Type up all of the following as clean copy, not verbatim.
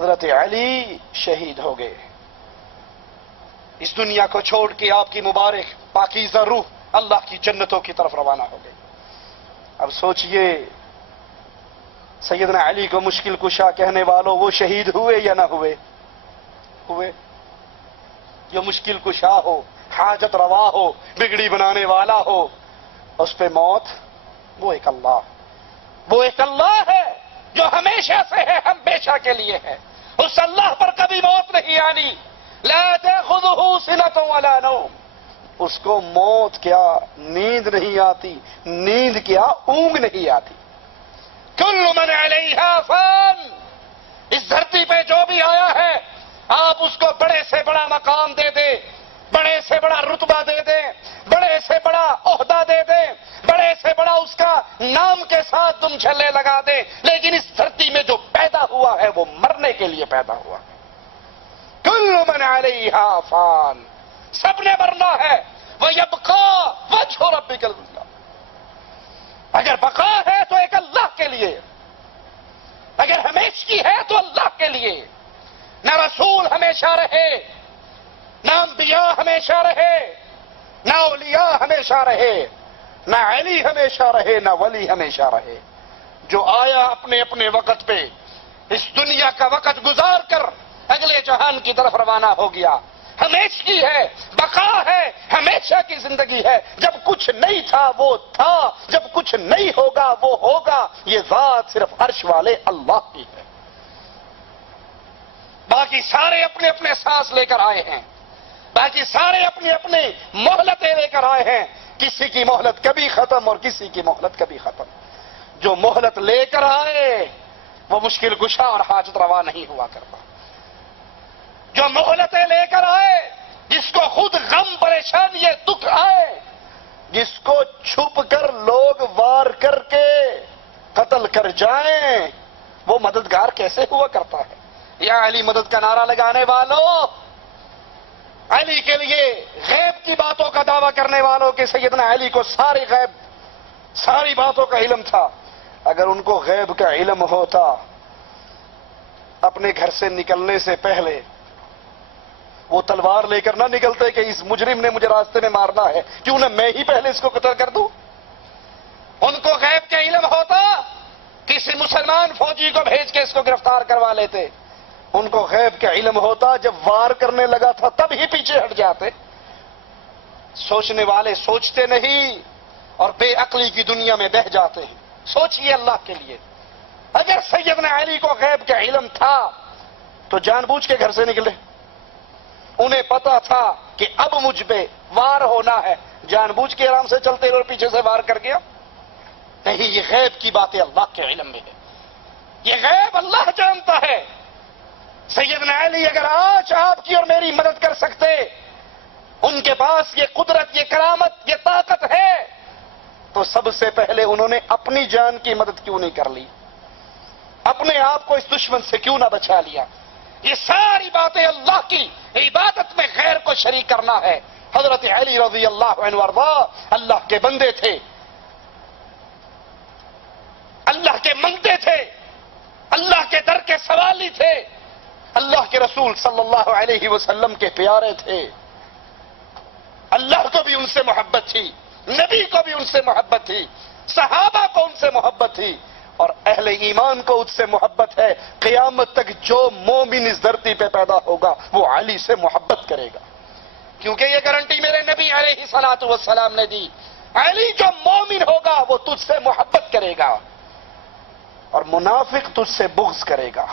حضرت علی شہید ہو گئے. اس دنیا کو چھوڑ کے آپ کی مبارک پاکیزہ روح اللہ کی جنتوں کی طرف روانہ ہو گئی. اب سوچئے سیدنا علی کو مشکل کشا کہنے والوں، وہ شہید ہوئے یا نہ ہوئے؟ ہوئے. جو مشکل کشا ہو، حاجت روا ہو، بگڑی بنانے والا ہو، اس پہ موت، وہ ایک اللہ، وہ ایک اللہ ہے جو ہمیشہ سے ہے، ہمیشہ کے لیے ہے. اس اللہ پر کبھی موت نہیں آنی. لا تأخذہ سنۃ ولا نوم. اس کو موت کیا نیند نہیں آتی، نیند کیا اونگ نہیں آتی. کل من علیہا فان. اس دھرتی پہ جو بھی آیا ہے آپ اس کو بڑے سے بڑا مقام دے دیں، بڑے سے بڑا رتبہ دے دیں، بڑے سے بڑا عہدہ دے دیں، بڑے سے بڑا اس کا نام کے ساتھ تم چھلے لگا دیں، لیکن اس دھرتی میں جو پیدا ہوا ہے وہ مرنے کے لیے پیدا ہوا. کل من علیہا فان. سب نے مرنا ہے. وَيَبْقَى وَجْهُ رَبِّكَ ذُو الْجَلَالِ. اگر بقا ہے تو ایک اللہ کے لیے، اگر ہمیشگی ہے تو اللہ کے لیے. نہ رسول ہمیشہ رہے، نہ انبیاء ہمیشہ رہے، نہ اولیاء ہمیشہ رہے، نہ علی ہمیشہ رہے، نہ ولی ہمیشہ رہے. جو آیا اپنے اپنے وقت پہ اس دنیا کا وقت گزار کر اگلے جہان کی طرف روانہ ہو گیا. ہمیشگی ہے، بقا ہے، ہمیشہ کی زندگی ہے. جب کچھ نہیں تھا وہ تھا، جب کچھ نہیں ہوگا وہ ہوگا. یہ ذات صرف عرش والے اللہ کی ہے. باقی سارے اپنے اپنے سانس لے کر آئے ہیں، باقی سارے اپنے اپنے مہلتیں لے کر آئے ہیں. کسی کی مہلت کبھی ختم اور کسی کی مہلت کبھی ختم. جو مہلت لے کر آئے وہ مشکل کشا اور حاجت روا نہیں ہوا کرتا. جو مہلتیں لے کر آئے، جس کو خود غم پریشانی دکھ آئے، جس کو چھپ کر لوگ وار کر کے قتل کر جائیں، وہ مددگار کیسے ہوا کرتا ہے؟ یا علی مدد کا نعرہ لگانے والوں، علی کے لیے غیب کی باتوں کا دعویٰ کرنے والوں کہ سیدنا علی کو ساری غیب، ساری باتوں کا علم تھا. اگر ان کو غیب کا علم ہوتا، اپنے گھر سے نکلنے سے پہلے وہ تلوار لے کر نہ نکلتے کہ اس مجرم نے مجھے راستے میں مارنا ہے، کیوں نہ میں ہی پہلے اس کو قتل کر دوں. ان کو غیب کا علم ہوتا، کسی مسلمان فوجی کو بھیج کے اس کو گرفتار کروا لیتے. ان کو غیب کا علم ہوتا، جب وار کرنے لگا تھا تب ہی پیچھے ہٹ جاتے. سوچنے والے سوچتے نہیں اور بے عقلی کی دنیا میں بہہ جاتے ہیں. سوچئے اللہ کے لیے، اگر سیدنا علی کو غیب کا علم تھا تو جان بوجھ کے گھر سے نکلے. انہیں پتا تھا کہ اب مجھ پہ وار ہونا ہے، جان بوجھ کے آرام سے چلتے اور پیچھے سے وار کر گیا؟ نہیں، یہ غیب کی باتیں اللہ کے علم میں ہے، یہ غیب اللہ جانتا ہے. سیدنا علی اگر آج آپ کی اور میری مدد کر سکتے، ان کے پاس یہ قدرت، یہ کرامت، یہ طاقت ہے، تو سب سے پہلے انہوں نے اپنی جان کی مدد کیوں نہیں کر لی؟ اپنے آپ کو اس دشمن سے کیوں نہ بچا لیا؟ یہ ساری باتیں اللہ کی عبادت میں غیر کو شریک کرنا ہے. حضرت علی رضی اللہ عنہ وارضا اللہ کے بندے تھے، اللہ کے منگتے تھے، اللہ کے در کے سوالی تھے، اللہ کے رسول صلی اللہ علیہ وسلم کے پیارے تھے. اللہ کو بھی ان سے محبت تھی، نبی کو بھی ان سے محبت تھی، صحابہ کو ان سے محبت تھی، اور اہل ایمان کو اس سے محبت ہے. قیامت تک جو مومن اس دھرتی پہ پیدا ہوگا وہ علی سے محبت کرے گا، کیونکہ یہ گارنٹی میرے نبی علیہ الصلوۃ والسلام نے دی. علی جو مومن ہوگا وہ تجھ سے محبت کرے گا، اور منافق تجھ سے بغض کرے گا.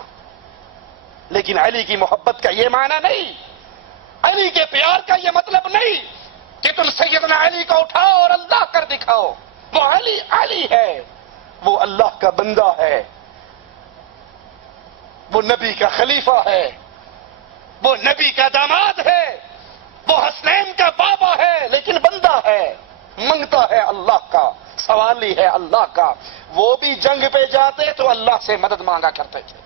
لیکن علی کی محبت کا یہ معنی نہیں، علی کے پیار کا یہ مطلب نہیں کہ تم سیدنا علی کو اٹھاؤ اور اللہ کر دکھاؤ. وہ علی علی ہے، وہ اللہ کا بندہ ہے، وہ نبی کا خلیفہ ہے، وہ نبی کا داماد ہے، وہ حسنین کا بابا ہے، لیکن بندہ ہے، منگتا ہے اللہ کا، سوالی ہے اللہ کا. وہ بھی جنگ پہ جاتے تو اللہ سے مدد مانگا کرتے تھے،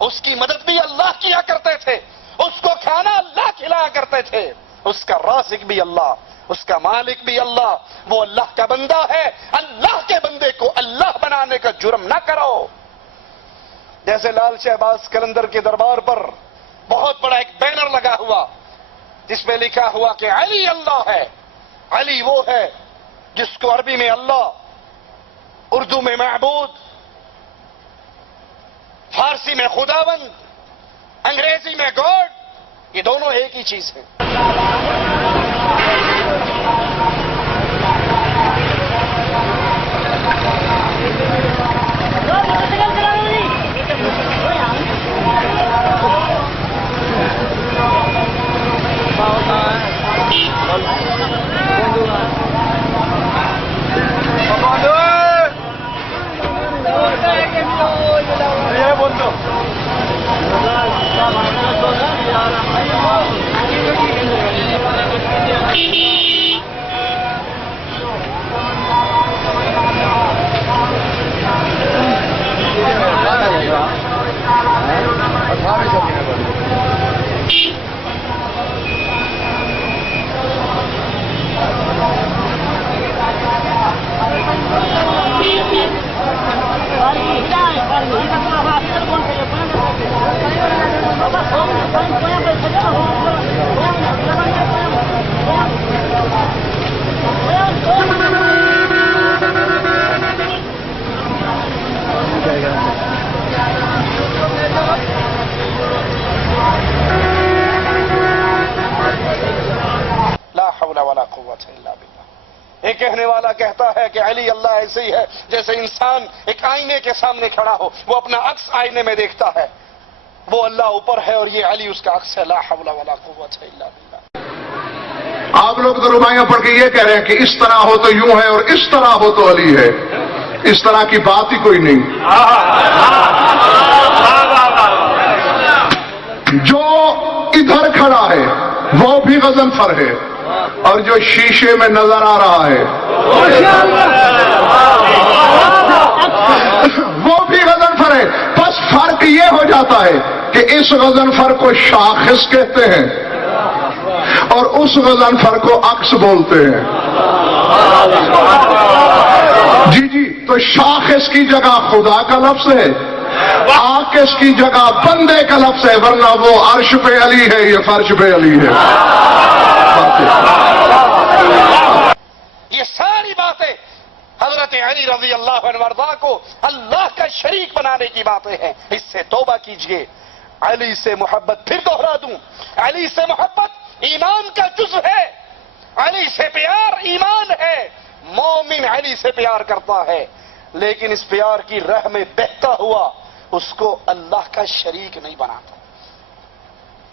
اس کی مدد بھی اللہ کیا کرتے تھے، اس کو کھانا اللہ کھلایا کرتے تھے. اس کا رازق بھی اللہ، اس کا مالک بھی اللہ. وہ اللہ کا بندہ ہے. اللہ کے بندے کو اللہ بنانے کا جرم نہ کرو. جیسے لال شہباز قلندر کے دربار پر بہت بڑا ایک بینر لگا ہوا جس میں لکھا ہوا کہ علی اللہ ہے. علی وہ ہے جس کو عربی میں اللہ، اردو میں معبود، فارسی میں خداوند، انگریزی میں گاڈ، یہ دونوں ایک ہی چیز ہیں. لا حول ولا قوت الا باللہ. ایک کہنے والا کہتا ہے کہ علی اللہ ایسے ہی ہے جیسے انسان ایک آئینے کے سامنے کھڑا ہو، وہ اپنا عکس آئینے میں دیکھتا ہے، وہ اللہ اوپر ہے اور یہ علی اس کا عکس ہے. لا حول ولا قوت الا باللہ. آپ لوگ تو رباعیاں پڑھ کے یہ کہہ رہے ہیں کہ اس طرح ہو تو یوں ہے اور اس طرح ہو تو علی ہے. اس طرح کی بات ہی کوئی نہیں. جو ادھر کھڑا ہے وہ بھی غضنفر ہے اور جو شیشے میں نظر آ رہا ہے وہ بھی غضنفر ہے. بس فرق یہ ہو جاتا ہے کہ اس غضنفر کو شاخص کہتے ہیں اور اس غضنفر کو عکس بولتے ہیں. جی تو شاخص کی جگہ خدا کا لفظ ہے، عاکس کی جگہ بندے کا لفظ ہے، ورنہ وہ عرش پہ علی ہے، یہ فرش پہ علی ہے. یہ ساری باتیں حضرت علی رضی اللہ عنہ وارضا کو اللہ کا شریک بنانے کی باتیں ہیں. اس سے توبہ کیجئے. علی سے محبت، پھر دوہرا دوں، علی سے محبت ایمان کا جزو ہے. علی سے پیار ایمان ہے. مومن علی سے پیار کرتا ہے لیکن اس پیار کی راہ میں بہتا ہوا اس کو اللہ کا شریک نہیں بناتا.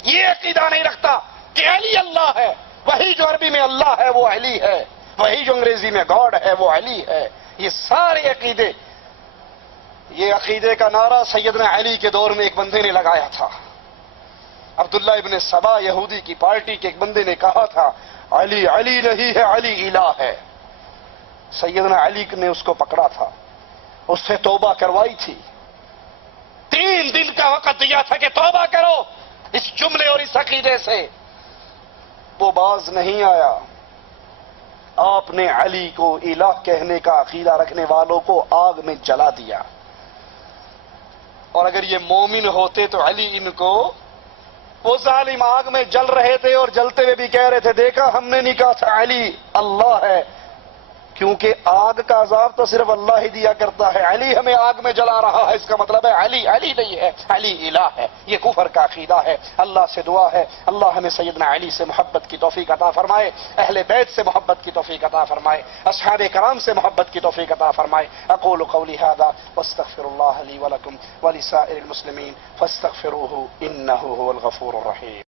یہ عقیدہ نہیں رکھتا کہ علی اللہ ہے. وہی جو عربی میں اللہ ہے وہ علی ہے، وہی جو انگریزی میں گاڈ ہے وہ علی ہے. یہ سارے عقیدے، یہ عقیدے کا نعرہ سیدنا علی کے دور میں ایک بندے نے لگایا تھا. عبداللہ ابن سبا یہودی کی پارٹی کے ایک بندے نے کہا تھا علی علی نہیں ہے، علی الہ ہے. سیدنا علی نے اس کو پکڑا تھا، اس سے توبہ کروائی تھی. 3 دن کا وقت دیا تھا کہ توبہ کرو اس جملے اور اس عقیدے سے. وہ باز نہیں آیا. آپ نے علی کو الہ کہنے کا عقیدہ رکھنے والوں کو آگ میں جلا دیا. اور اگر یہ مومن ہوتے تو علی ان کو، وہ ظالم آگ میں جل رہے تھے اور جلتے ہوئے بھی کہہ رہے تھے دیکھا ہم نے نہیں کہا تھا علی اللہ ہے، کیونکہ آگ کا عذاب تو صرف اللہ ہی دیا کرتا ہے. علی ہمیں آگ میں جلا رہا ہے، اس کا مطلب ہے علی علی نہیں ہے، علی الہ ہے. یہ کفر کا عقیدہ ہے. اللہ سے دعا ہے اللہ ہمیں سیدنا علی سے محبت کی توفیق عطا فرمائے، اہل بیت سے محبت کی توفیق عطا فرمائے، اصحاب کرام سے محبت کی توفیق عطا فرمائے. اقول قولی هذا واستغفر الله لي ولكم ولسائر المسلمين فاستغفروه انه هو الغفور الرحيم.